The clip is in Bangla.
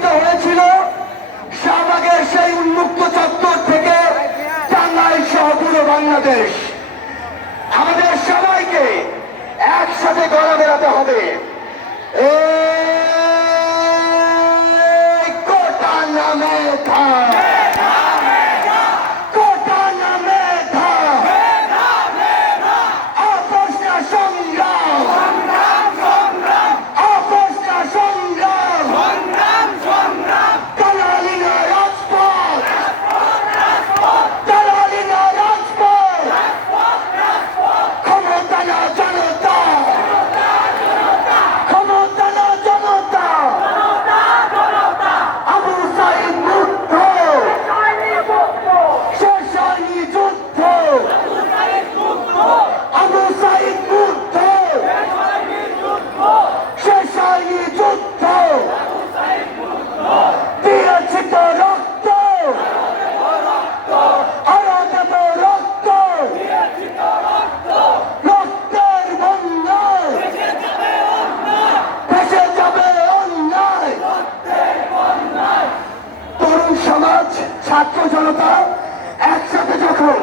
সংঘটিত হয়েছিল শাহবাগের সেই উন্মুক্ত চত্বর থেকে টাঙ্গাইল সহ পুরো বাংলাদেশ। আমাদের সবাইকে একসাথে গড়া বেড়াতে হবে। কোটা নামে কোটা নামে আপোষটা সংগ্রাম, আপোষটা সংগ্রাম, দালালি না রাজপথ, দালালি না রাজপথ, ক্ষমতা না জনতা, ক্ষমতা না জনতা। আবু সাইদ মুক্ত, শেষ হয়নি যুদ্ধ, আবু সাইদ মুক্ত, শেষ হয়নি যুদ্ধ, দিয়েছি তো রক্ত, আরো দেব রক্ত, রক্তের বন্যায় ভেসে যাবে অন্যায়। তরুণ সমাজ, ছাত্র জনতা একসাথে যখন